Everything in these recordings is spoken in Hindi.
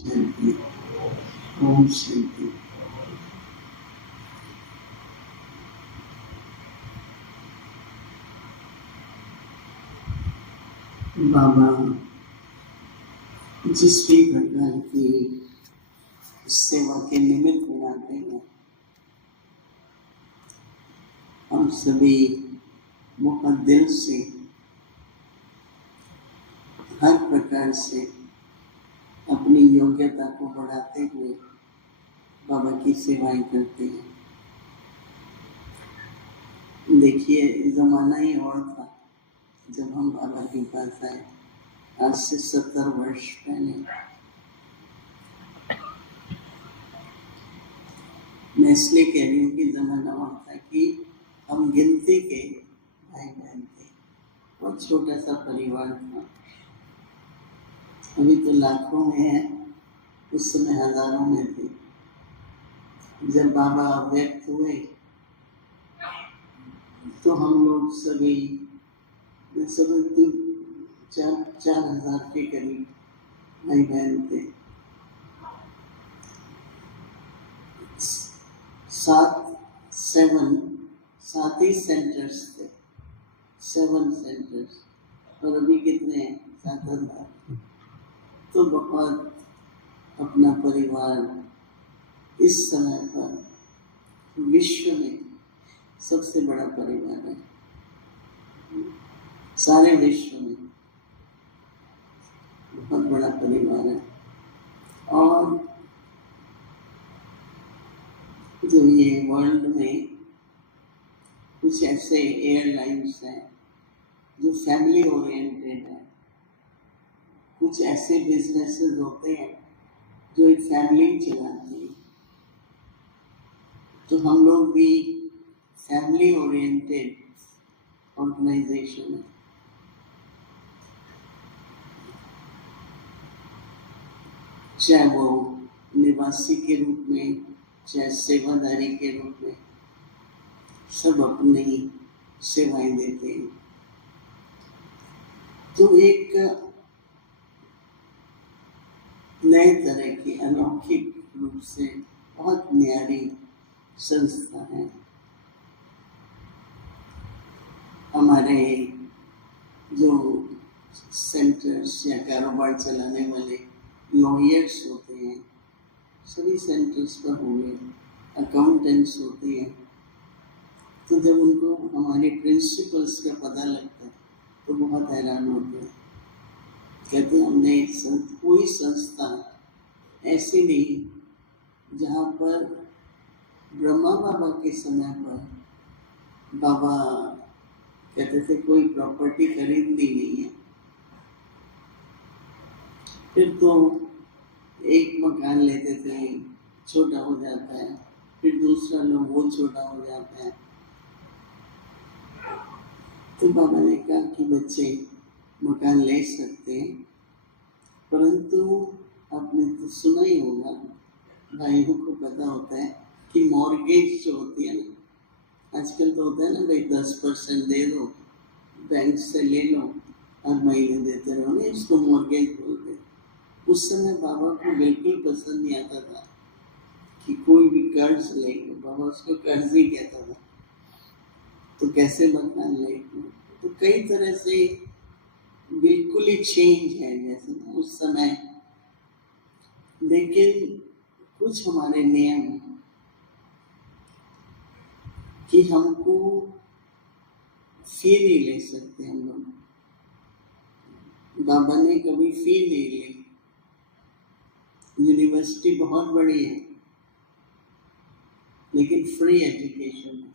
शांति। ओम शांति। बाबा जिस भी प्रकार की सेवा के निमित्त बनाते हैं, हम सभी बहुत दिल से हर प्रकार से अपनी योग्यता को बढ़ाते हुए बाबा की सेवाएं करते हैं। देखिए, जमाना ही और था जब हम बाबा के पास आए, आज से 70 वर्ष पहले। मैं इसलिए कह रही हूँ कि जमाना वहाँ था कि हम गिनती के भाई बहन थे, बहुत छोटा सा परिवार था। अभी तो लाखों में है, उस समय हजारों में थे। जब बाबा व्यक्त हुए तो हम लोग सभी समझती 4,000 के करीब भाई बहन थे। 7 ही सेंटर्स थे, 7 सेंटर्स, और अभी कितने हैं? 7,000। तो बहुत अपना परिवार इस समय पर विश्व में सबसे बड़ा परिवार है, सारे विश्व में बहुत बड़ा परिवार है। और जो ये वर्ल्ड में कुछ ऐसे एयरलाइंस हैं जो फैमिली ओरिएंटेड है, कुछ ऐसे बिजनेसेस होते हैं जो एक फैमिली चलाती है। तो हम लोग भी फैमिली ओरिएंटेड ऑर्गेनाइजेशन है। चाहे वो निवासी के रूप में, चाहे सेवादारी के रूप में, सब अपनी सेवाएं देते हैं। तो एक नए तरह की अनोखी रूप से बहुत न्यारी संस्था है। हमारे जो सेंटर्स या कारोबार चलाने वाले लॉयर्स होते हैं, सभी सेंटर्स पर होंगे, अकाउंटेंट्स होते हैं। तो जब उनको हमारे प्रिंसिपल्स का पता लगता है तो बहुत हैरान होते हैं। कहते हैं हमने कोई संस्था ऐसी नहीं जहाँ पर ब्रह्मा बाबा के समय पर बाबा कहते थे कोई प्रॉपर्टी खरीदनी नहीं है। फिर तो एक मकान लेते थे, छोटा हो जाता है, फिर दूसरा लो, वो छोटा हो जाता है। तो बाबा ने कहा कि बच्चे मकान ले सकते हैं, परंतु आपने तो सुना ही होगा, भाइयों को पता होता है कि मॉर्गेज जो होती है ना, आजकल तो होता है ना भाई 10% दे दो, बैंक से ले लो, हर महीने देते रहो, नहीं, इसको मॉर्गेज बोलते। उस समय बाबा को बिल्कुल पसंद नहीं आता था कि कोई भी कर्ज ले, बाबा उसको कर्ज ही कहता था। तो कैसे मकान ले? तो कई तरह से बिल्कुल ही चेंज है जैसे ना उस समय। लेकिन कुछ हमारे नियम कि हमको फी नहीं ले सकते हम लोग। बाबा ने कभी फी नहीं ली। यूनिवर्सिटी बहुत बड़ी है लेकिन फ्री एजुकेशन है।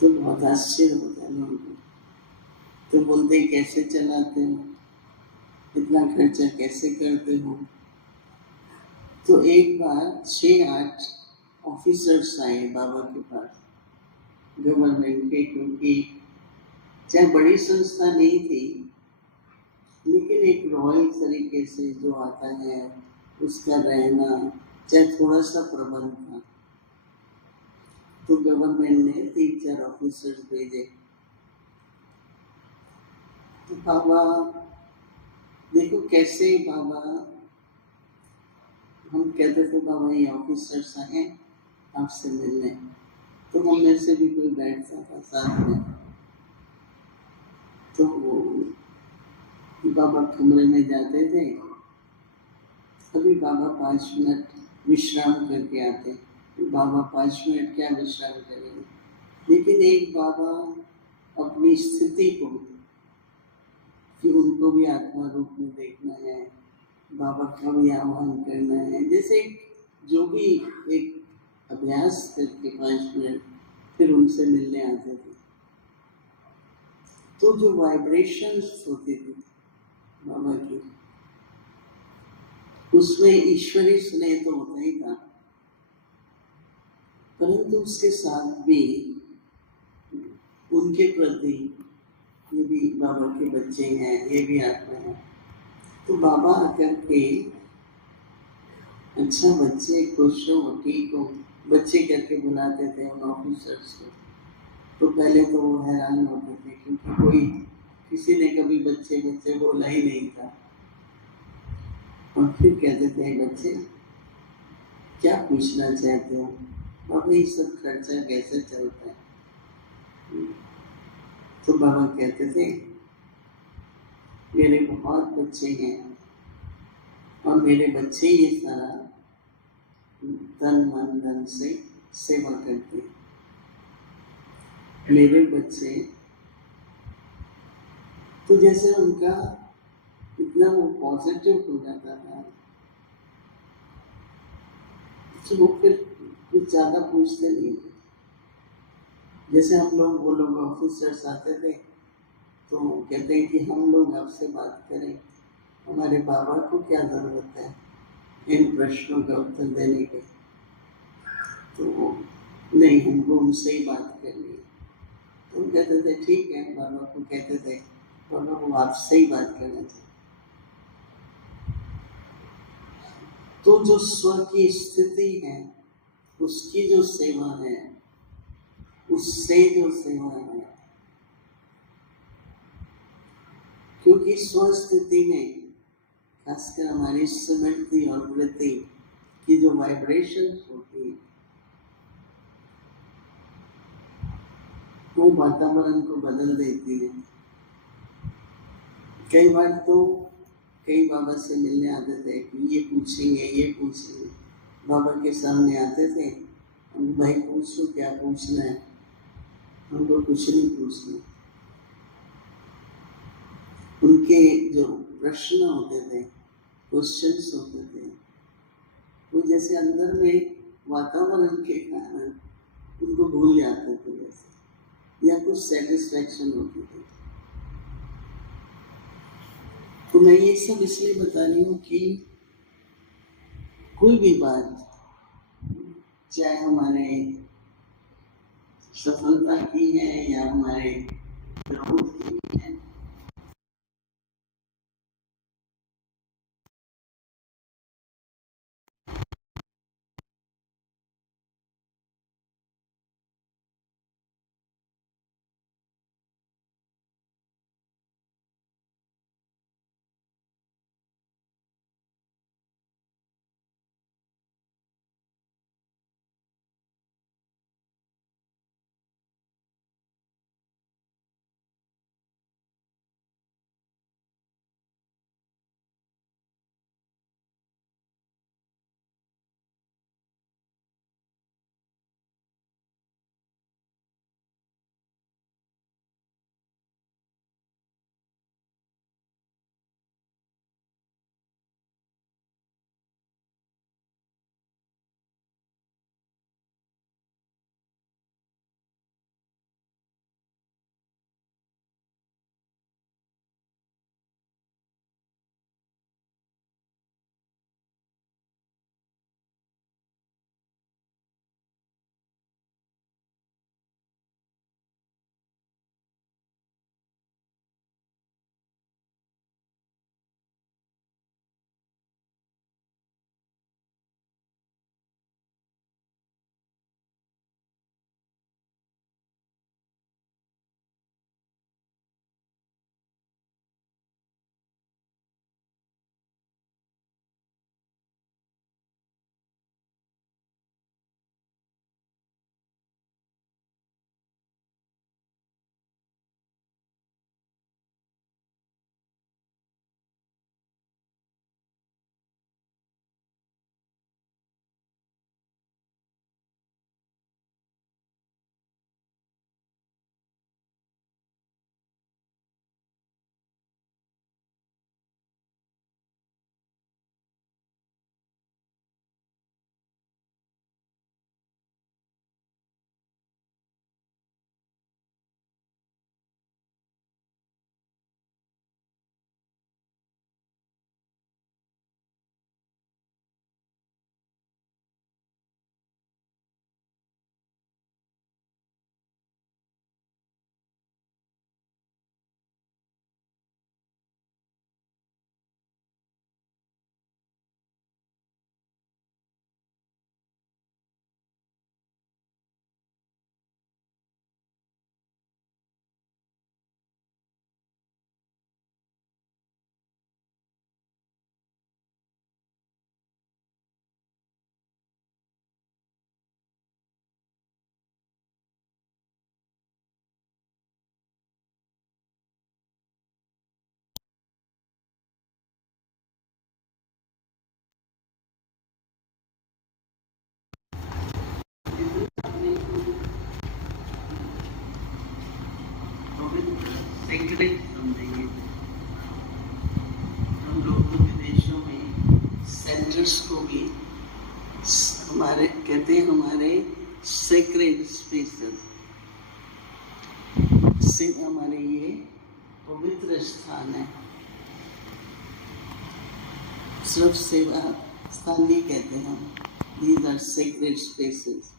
तो बहुत आश्चर्य होता है लोगों को। तो बोलते कैसे चलाते हो, इतना खर्चा कैसे करते हो? तो एक बार 6-8 ऑफिसर्स आए बाबा के पास, गवर्नमेंट के, क्योंकि चाहे बड़ी संस्था नहीं थी लेकिन एक रॉयल तरीके से जो आता है उसका रहना, चाहे थोड़ा सा प्रबंध था। तो गवर्नमेंट ने 3-4 ऑफिसर्स भेजे तो बाबा देखो कैसे बाबा, हम कहते थे बाबा ये ऑफिसर्स आए आपसे मिलने, तो हम में से भी कोई बैठता था साथ में, तो बाबा कमरे में जाते थे, अभी बाबा 5 मिनट विश्राम करके आते। बाबा 5 मिनट क्या विश्राम करेंगे, लेकिन एक बाबा अपनी स्थिति को, कि उनको भी आत्मा रूप में देखना है, बाबा का भी आह्वान करना है, जैसे जो भी एक अभ्यास करके 5 मिनट फिर उनसे मिलने आते थे। तो जो वाइब्रेशंस होती थी बाबा की, उसमें ईश्वरी स्नेह तो होता ही था, परंतु उसके साथ भी उनके प्रति, ये भी बाबा के बच्चे हैं, ये भी आत्मा है, तो बाबा आकर के अच्छा बच्चे खुश हो, ठीक हो, बच्चे करके बुलाते थे उन ऑफिसर्स को। तो पहले तो वो हैरान होते थे, क्योंकि कोई किसी ने कभी बच्चे बच्चे बोला ही नहीं था। और फिर कहते थे बच्चे क्या पूछना चाहते हो, बाबा ये सब खर्चा कैसे चलता है। तो बाबा कहते थे मेरे बहुत बच्चे हैं, और मेरे बच्चे ये सारा तन मन धन से सेवा करते हैं। मेरे बच्चे तो जैसे उनका इतना वो पॉजिटिव हो जाता था, तो वो फिर कुछ ज्यादा पूछते नहीं थे। जैसे हम लोग, वो लोग ऑफिसर्स आते थे तो कहते हैं कि हम लोग आपसे बात करें, हमारे बाबा को क्या जरूरत है इन प्रश्नों का उत्तर देने के, तो नहीं हमको उनसे ही बात करनी है। तो हम कहते थे ठीक है, बाबा को कहते थे बाबा वो आपसे ही बात करना चाहिए। तो जो स्व की स्थिति है, उसकी जो सेवा है, उससे जो सेवा है, क्योंकि स्व स्थिति में खासकर हमारी स्मृति और वृत्ति की जो वाइब्रेशन होती है, वो वातावरण को बदल देती है। कई बार तो कई बाबा से मिलने आते थे कि ये पूछेंगे ये पूछेंगे, बाबा के सामने आते थे, हम भाई पूछो क्या पूछना है, हमको कुछ नहीं पूछना। उनके जो प्रश्न होते थे, क्वेश्चंस होते थे, वो जैसे अंदर में वातावरण के कारण उनको भूल जाते थे, जैसे या कुछ सेटिस्फैक्शन होती थी। तो मैं ये सब इसलिए बता रही हूँ कि कोई भी बात, चाहे हमारे सफलता की है या हमारे विरोध की है, इसको भी हमारे कहते हैं हमारे सेक्रेड स्पेसेस, हमारे ये पवित्र स्थान है। सिर्फ सेवा स्थान नहीं कहते हम, these are sacred spaces।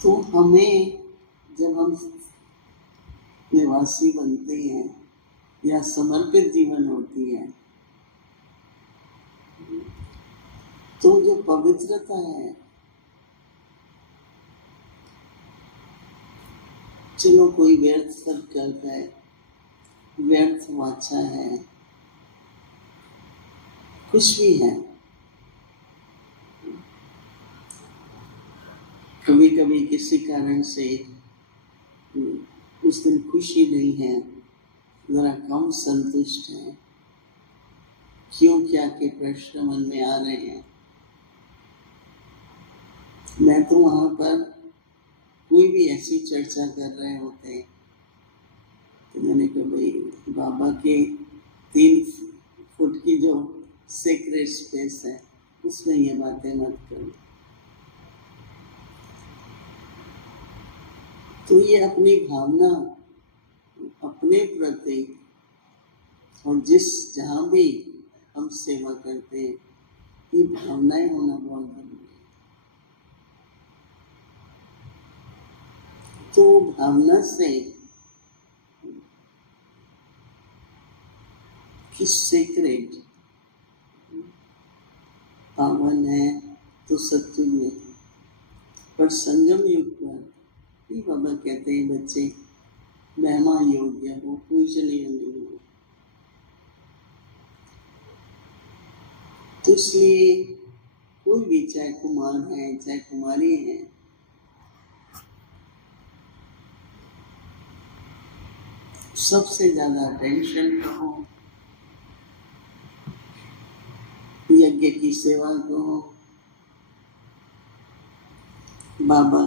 तो हमें जब हम निवासी बनते हैं या समर्पित जीवन होती है, तो जो पवित्रता है, चलो कोई व्यर्थ संकल्प है, व्यर्थ वाचा है, कुछ भी है, कभी कभी किसी कारण से उस दिन खुशी नहीं है, जरा कम संतुष्ट है, क्यों क्या के प्रश्न मन में आ रहे हैं। मैं तो वहां पर कोई भी ऐसी चर्चा कर रहे होते तो मैंने कहा भाई बाबा के 3 फुट की जो सेक्रेट स्पेस है उसमें ये बातें मत करो। तो ये अपनी भावना अपने प्रति और जहाँ भी हम सेवा करते हैं, ये भावनाएं होना बहुत जरूरी है। तो भावना से कि सेक्रेट पावन है तो सत्युग में, पर संगम युग पर भी बाबा कहते हैं बच्चे महिमा योग्य हो, पूजनीय नहीं हो। तो इसलिए कोई भी चाहे कुमार है चाहे कुमारी है, सबसे ज्यादा अटेंशन करो यज्ञ की सेवा को, बाबा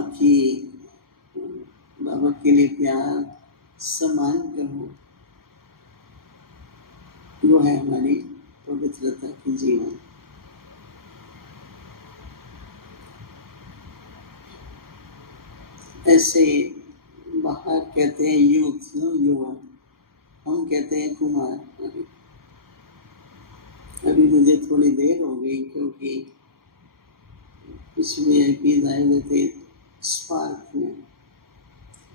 के लिए प्यार सम्मान करो, वो है हमारी पवित्रता की जीवन। ऐसे बाहर कहते हैं यूथ, युवा, हम कहते हैं कुमार। अभी मुझे थोड़ी देर हो गई क्योंकि कुछ VIP आए हुए थे स्पार्क में,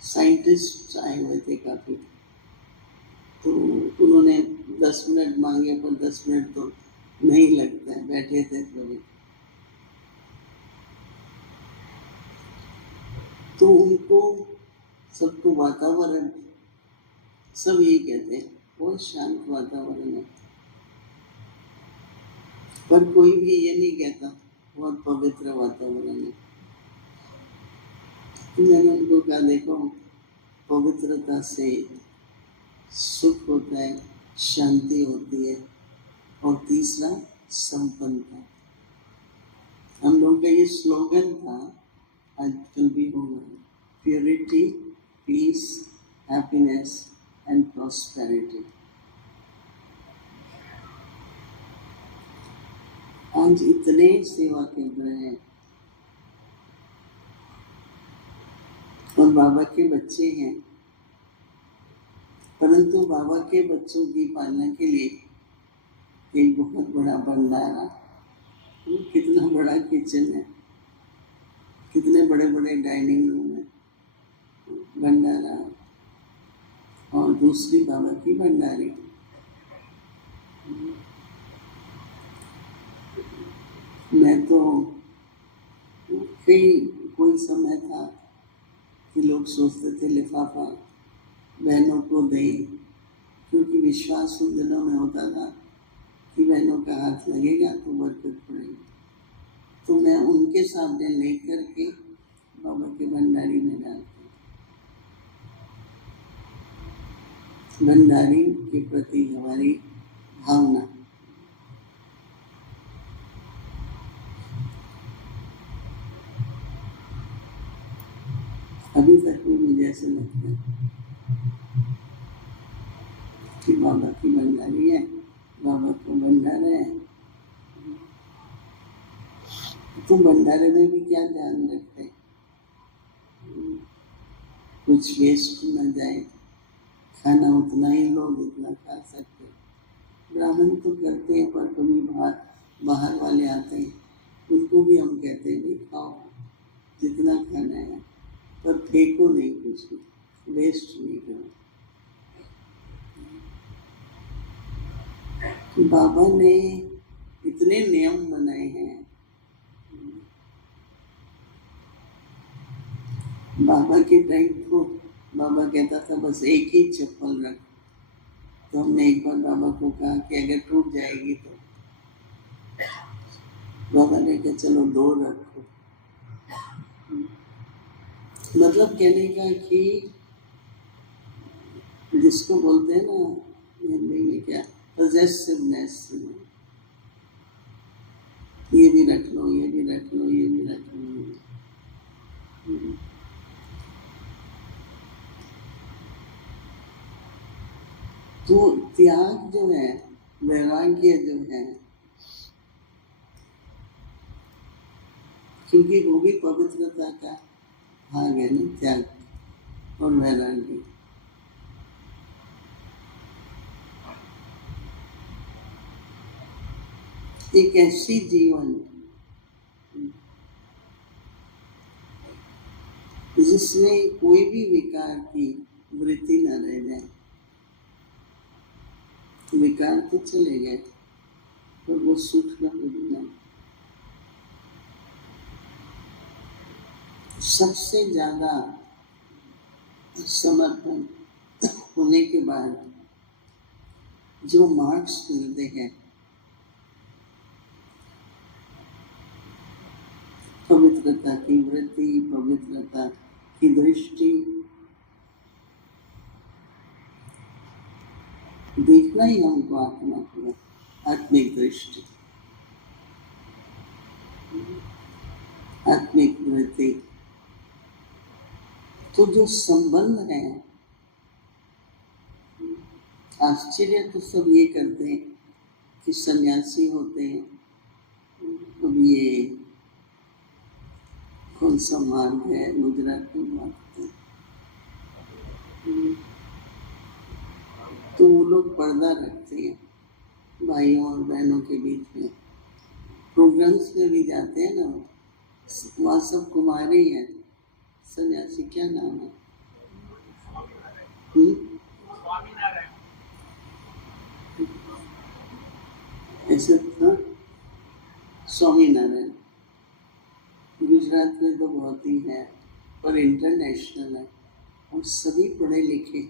साइंटिस्ट आए हुए थे काफी, तो उन्होंने 10 मिनट मांगे, पर 10 मिनट तो नहीं लगता है, बैठे थे थोड़े। तो उनको सबको वातावरण, सब यही कहते हैं बहुत शांत वातावरण है, पर कोई भी ये नहीं कहता बहुत पवित्र वातावरण है। तो मैंने उनको कहा देखो पवित्रता से सुख होता है, शांति होती है, और तीसरा संपन्नता। हम लोगों का ये स्लोगन था, आजकल भी होगा, purity, peace, happiness and prosperity. आज इतने सेवा केंद्र हैं और बाबा के बच्चे हैं, परंतु बाबा के बच्चों की पालना के लिए एक बहुत बड़ा भंडारा, कितना बड़ा किचन है, कितने बड़े बड़े डाइनिंग रूम है, भंडारा, और दूसरी बाबा की भंडारी। मैं तो कोई समय था कि लोग सोचते थे लिफाफा बहनों को दें, क्योंकि विश्वास उन दिनों में होता था कि बहनों का हाथ लगेगा तो बरकत पड़ेगी। तो मैं उनके सामने लेकर के बाबा के भंडारी में डालती। भंडारी के प्रति हमारी भावना, अभी तक भी मुझे ऐसा लगता है कि बाबा की भंडारी है, बाबा को भंडारा है, तो भंडारे में भी क्या ध्यान रखते, कुछ वेस्ट न जाए, खाना उतना ही लो जितना खा सकते। ब्राह्मण तो करते हैं, पर कभी बाहर वाले आते हैं, उनको भी हम कहते हैं भाई खाओ जितना खाना है, पर फेंको नहीं, कुछ भी वेस्ट नहीं करो। बाबा ने इतने नियम बनाए हैं। बाबा के टाइम को बाबा कहता था बस एक ही चप्पल रख। तो हमने एक बार बाबा को कहा कि अगर टूट जाएगी तो बाबा ने कहा चलो 2 रखो। मतलब कहने का कि जिसको बोलते हैं ना हिंदी में क्या, पजेसिवनेस, ये भी रख लो, ये भी रख लो, ये भी रख लो। तो त्याग जो है, वैराग्य जो है, क्योंकि वो भी पवित्रता का भाग है ना, त्याग और वैराग्य। एक ऐसी जीवन जिसमें कोई भी विकार की वृत्ति न रह जाए। विकार तो चले गए, पर वो सुख न मिल जाए। सबसे ज्यादा समर्पण होने के बाद जो मार्क्स मिलते हैं, पवित्रता की वृत्ति, पवित्रता की दृष्टि, देखना ही हमको आत्मा को, आत्मिक दृष्टि, आत्मिक वृत्ति। तो जो संबंध है, आश्चर्य तो सब ये करते हैं कि सन्यासी होते हैं, अब ये कौन सा मार्ग है, गुजरात में बात है, तो वो लोग पर्दा रखते हैं भाइयों और बहनों के बीच में। प्रोग्राम्स में भी जाते हैं ना, वहाँ सब कुमारी है। सन्यासी क्या नाम है? ऐसे था स्वामीनारायण। गुजरात में तो बहुत ही है, पर इंटरनेशनल है और सभी पढ़े लिखे।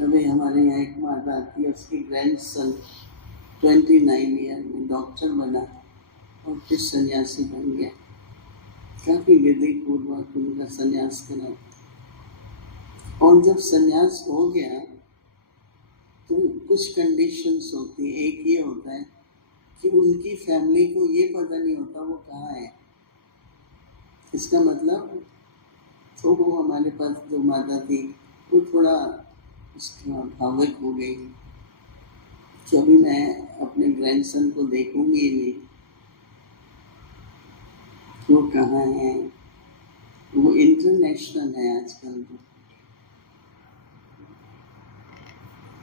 अभी हमारे यहाँ एक माता आती है, उसकी ग्रैंडसन 29 ईयर में डॉक्टर बना और फिर सन्यासी बन गया। काफी विधि पूर्वक उनका सन्यास करा, और जब सन्यास हो गया तो कुछ कंडीशंस होती है। एक ये होता है कि उनकी फैमिली को ये पता नहीं होता वो कहाँ है। इसका मतलब तो वो हमारे पास जो माता थी वो थोड़ा उसका भावुक हो गई कि अभी मैं अपने ग्रैंडसन को देखूंगी नहीं, वो कहाँ है। वो इंटरनेशनल है आजकल तो,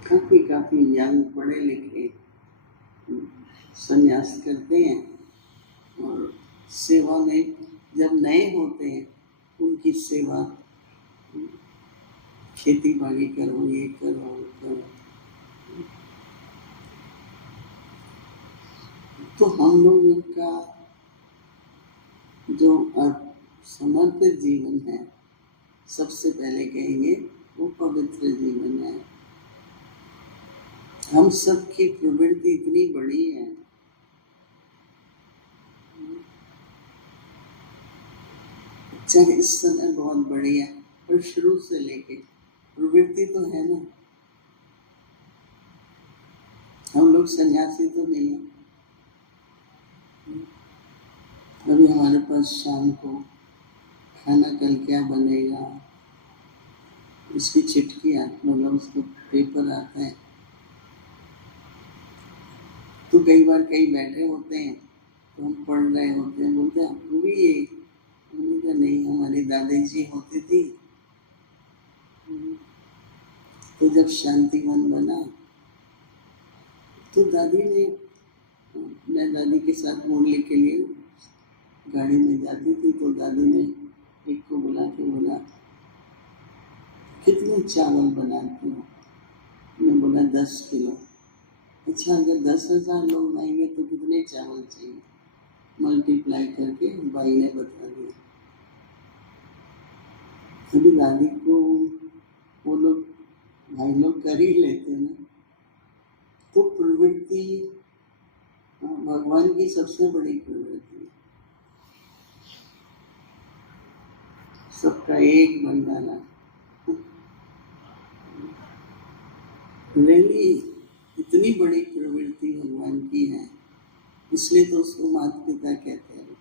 काफी यंग पढ़े लिखे सन्यास करते हैं, और सेवा में जब नए होते हैं उनकी सेवा, खेती बाड़ी करो, ये करो, वो करो। तो हम लोगों का जो समर्पित जीवन है, सबसे पहले कहेंगे वो पवित्र जीवन है। हम सबकी प्रवृत्ति इतनी बड़ी है, चाहे इस समय बहुत बड़ी है, पर शुरू से लेके प्रवृत्ति तो है ना। हम लोग सन्यासी तो नहीं है। अभी हमारे पास शाम को खाना कल क्या बनेगा, उसकी चिट्ठी मतलब उसको पेपर आता है। तो कई बार कई बैठे होते हैं तो हम पढ़ रहे होते हैं, बोलते आपको भी ये, हमने कहा नहीं, हमारी दादी होती थी। तो जब शांतिवन बना तो दादी ने, मैं दादी के साथ मुरली के लिए गाड़ी में जाती थी, तो दादी ने एक को बुला के बोला कितने चावल बनाती हो? मैं बोला 10 किलो। अच्छा, अगर 10,000 लोग आएंगे तो कितने चावल चाहिए? मल्टीप्लाई करके भाई ने बता दिया। कभी दादी को वो लोग, भाई लोग कर ही लेते ना। तो प्रवृत्ति भगवान की सबसे बड़ी प्रवृत्ति है, सबका एक बंधाना। रियली इतनी बड़ी प्रवृत्ति भगवान की है, इसलिए तो उसको माता पिता कहते हैं।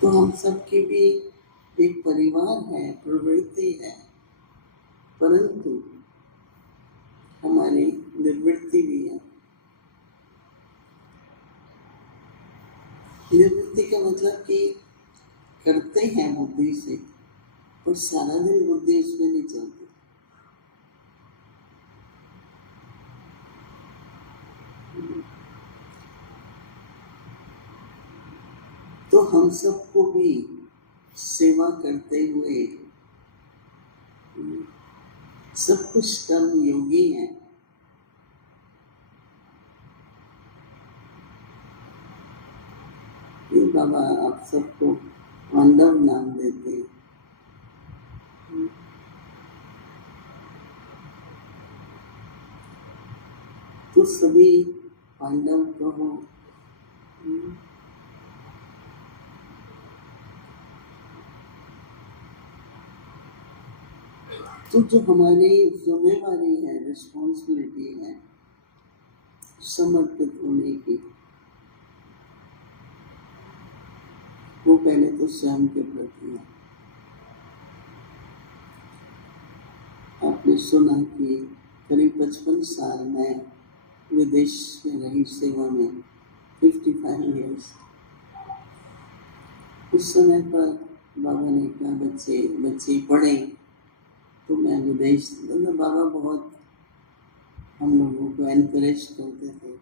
तो हम सबके भी एक परिवार है, प्रवृत्ति है, परंतु हमारी निर्वृत्ति भी है। निर्वृत्ति का मतलब कि करते हैं बुद्धि से, पर सारा दिन बुद्धि उसमें नहीं चलती। तो हम सबको भी सेवा करते हुए, सब कुछ कर्म योगी हैं। ये बाबा आप सबको पांडव नाम देते हैं। तो सभी पांडव कहो, तो जो हमारी जिम्मेवारी है, रिस्पॉन्सिबिलिटी है समर्पित होने की, वो पहले तो स्वयं के प्रति है। आपने सुना कि करीब 55 साल में विदेश में रही सेवा में, 55 ईयर्स। उस समय पर बाबा ने कहा बच्चे पढ़े, तो मैं विदेश, मतलब बाबा बहुत हम लोगों को एनकरेज करते थे।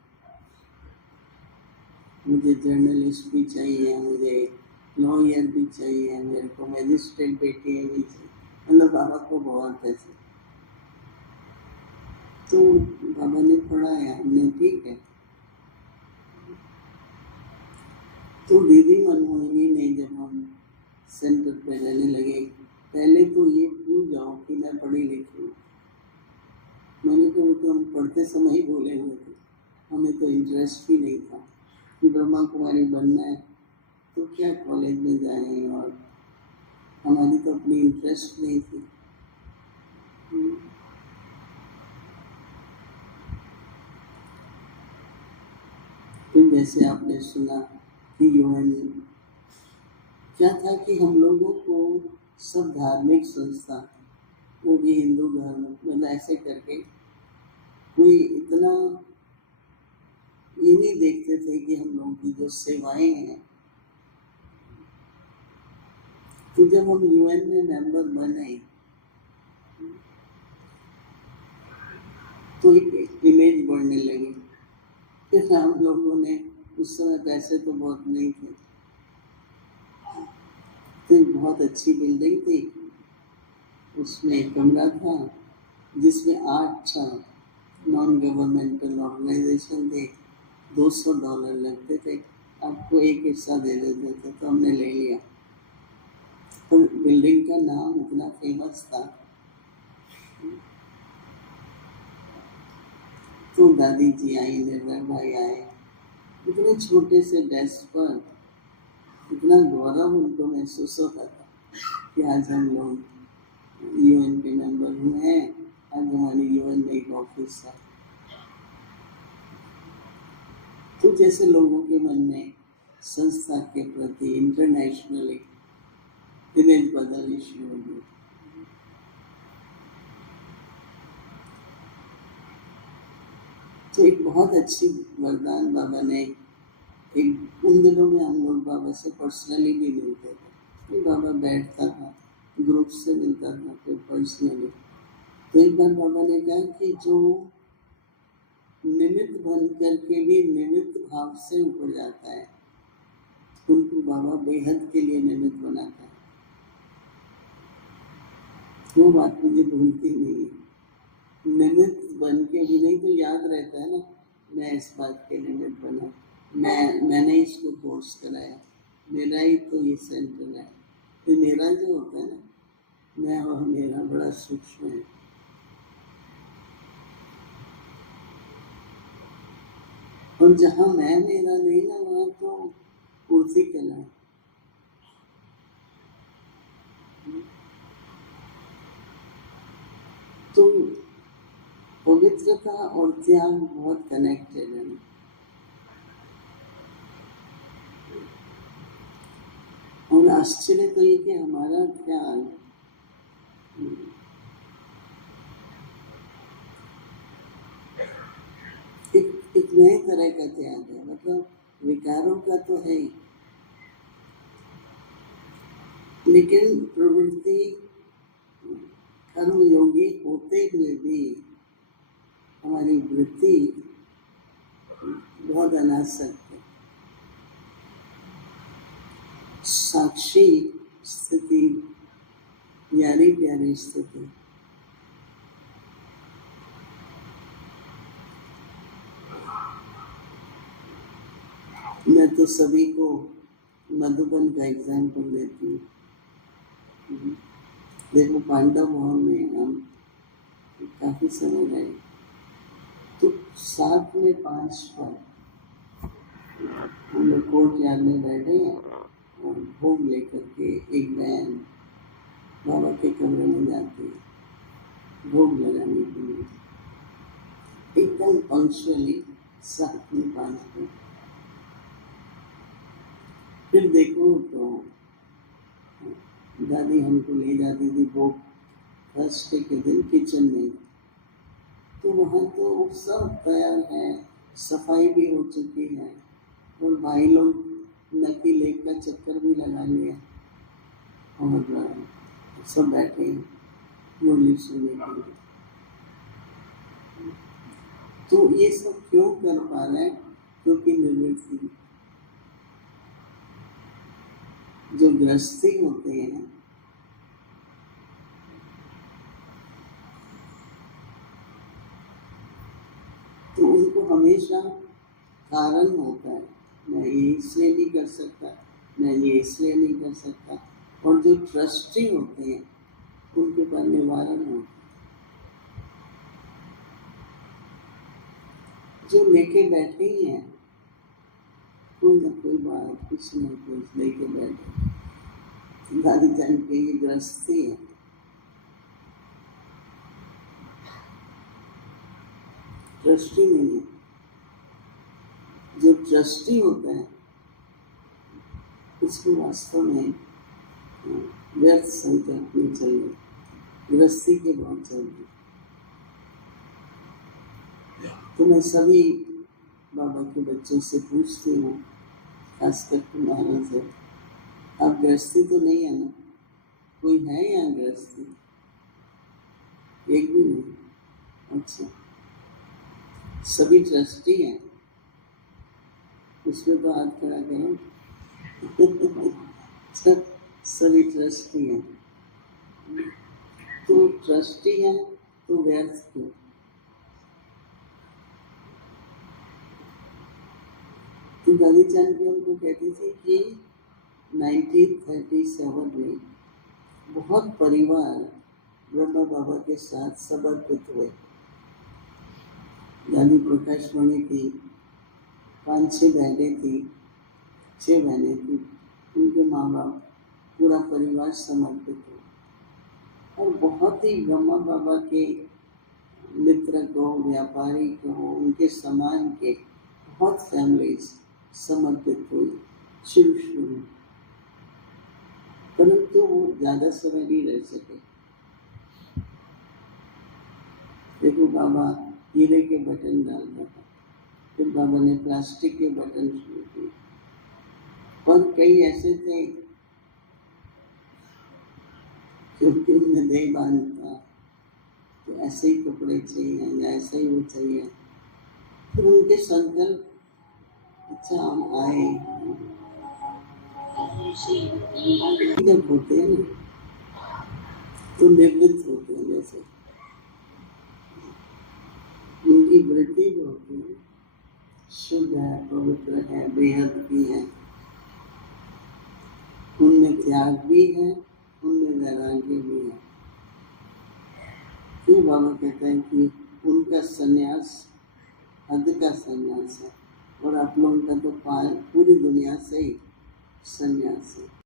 मुझे जर्नलिस्ट भी चाहिए, मुझे लॉयर भी चाहिए, मेरे को मैजिस्ट्रेट बेटी भी चाहिए, मतलब बाबा को बहुत ऐसे। तो बाबा ने पढ़ाया, हमने ठीक है। तो दीदी मनमोहिनी ने, जब हम सेंटर पे रहने लगे, पहले तो ये भूल जाओ कि मैं पढ़ी लिखी हूँ। मैंने कहा वो तो हम पढ़ते समय ही बोले हुए थे, हमें तो इंटरेस्ट भी नहीं था कि ब्रह्मा कुमारी बनना है तो क्या कॉलेज में जाए, और हमारी तो अपनी इंटरेस्ट नहीं थी। तो जैसे आपने सुना कि यूएन क्या था कि हम लोगों को सब धार्मिक संस्था, वो भी हिंदू धर्म, मतलब ऐसे करके कोई इतना ये नहीं देखते थे कि हम लोगों की जो सेवाएं हैं। तो जब हम यूएन में मेंबर बने तो एक इमेज बढ़ने लगी। फिर हम लोगों ने, उस समय पैसे तो बहुत नहीं थे, तो एक बहुत अच्छी बिल्डिंग थी, उसमें एक कमरा था जिसमें 8 नॉन गवर्नमेंटल ऑर्गेनाइजेशन थे। $200 लगते थे, आपको एक हिस्सा दे देते थे, तो हमने ले लिया। तो बिल्डिंग का नाम इतना फेमस था। तो दादी जी आई, निर्भय भाई आए, इतने छोटे से डेस्क पर इतना गौरव उनको महसूस होता था कि आज हम लोग यूएन के मेंबर हुए हैं, आज हमारी यूएन में एक ऑफिस है। तो जैसे लोगों के मन में संस्था के प्रति इंटरनेशनली इमेज बदलनी शुरू हो गई। तो तो एक बहुत अच्छी वरदान बाबा ने, एक उन दिनों में हम लोग बाबा से पर्सनली भी मिलते थे, फिर बाबा बैठता था, ग्रुप से मिलता था, फिर पर्सनली। तो एक बार बाबा ने कहा कि जो निमित्त बन करके भी निमित्त भाव से ऊपर जाता है, उनको बाबा बेहद के लिए निमित्त बनाता है। वो बात मुझे भूलती नहीं है। निमित्त बन के भी, नहीं तो याद रहता है ना, मैं इस बात के निमित्त बना, मैंने इसको कोर्स कराया, मेरा ही तो ये सेंटर है। तो मेरा जो होता है ना, मैं और मेरा बड़ा सूक्ष्म है। और जहाँ मैं मेरा नहीं ना, वहाँ तो पूर्ति कला है। तो पवित्रता और त्याग बहुत कनेक्टेड है। और आश्चर्य तो ये कि हमारा त्याग एक नए तरह का त्याग है, मतलब विकारों का तो है ही, लेकिन प्रवृत्ति कर्म योगी होते हुए भी हमारी वृत्ति बहुत अनासक्त है। साक्षी स्थिति, प्यारी प्यारी स्थिति। मैं तो सभी को मधुबन का एग्जाम्पल देती हूँ। देखो, पांडव भवन में हम काफी समय रहे, तो साथ में 5 पर हम लोग कोर्ट यार्ड में बैठे और भोग लेकर के एक बहन बाबा के कमरे में जाती है भोग लगाने के लिए, एकदम पंक्चुअली साथ में 5 पर। फिर देखो तो दादी हमको ले जाती थी भोग थर्सडे के दिन किचन में, तो वहाँ तो सब तैयार है, सफाई भी हो चुकी है, और भाई लोग नकी लेक का चक्कर भी लगा लिया और सब बैठे मुरली सुनने के लिए। तो ये सब क्यों कर पा रहे हैं? क्योंकि निर्वृत्ति। जो गृहस्थी होते हैं, तो उनको हमेशा कारण होता है, मैं ये इसलिए नहीं कर सकता, मैं ये इसलिए नहीं कर सकता। और जो ट्रस्टी होते हैं उनके पास निवारण होता है, जो लेके बैठे ही हैं कोई ना कोई बात, कुछ न कुछ लेके बैठे। दादी जान के ये गृहस्थी है। ट्रस्टी नहीं है। जो ट्रस्टी होता है उसको वास्तव में व्यर्थ संकल्प नहीं चाहिए, गृहस्थी के बहुत चाहिए। तो मैं सभी बाबा के बच्चों से पूछती हूँ, खासकर तुम्हारे से, आप गृहस्थी तो नहीं है ना? कोई है यहाँ गृहस्थी? एक भी नहीं। अच्छा, सभी ट्रस्टी हैं? उसमें तो हाथ खड़ा करो। सभी ट्रस्टी हैं। तो ट्रस्टी हैं तो व्यर्थ क्यों? तो दादी जान भी हमको कहती थी कि 1937 में बहुत परिवार ब्रह्मा बाबा के साथ समर्पित हुए। दादी प्रकाश मणि थी, 5-6 बहनें थी, 6 बहनें थी, उनके माँ बाप, पूरा परिवार समर्पित हुआ। और बहुत ही ब्रह्मा बाबा के मित्र को, व्यापारी को, उनके समान के बहुत फैमिलीज समर्पित हुई शुरू में, परंतु वो ज़्यादा समय नहीं रह सके। देखो, बाबा हीरे के बटन डालता था, फिर बाबा ने प्लास्टिक के बटन शुरू किए। पर कई ऐसे थे क्योंकि उनमें दही बांधता तो ऐसे ही कपड़े चाहिए या ऐसे ही वो चाहिए। फिर उनके संकल्प अच्छा हम आए जब होते हैं ना तो निवृत्त होते हैं, जैसे उनकी वृत्ति जो होती है शुद्ध है, पवित्र है, बेहद की है, उनमें त्याग भी है, उनमें वैराग्य भी है। क्यों बाबा कहते हैं कि उनका संन्यास हद का संन्यास है और आप लोगों का तो पूरी दुनिया से ही संन्यास है।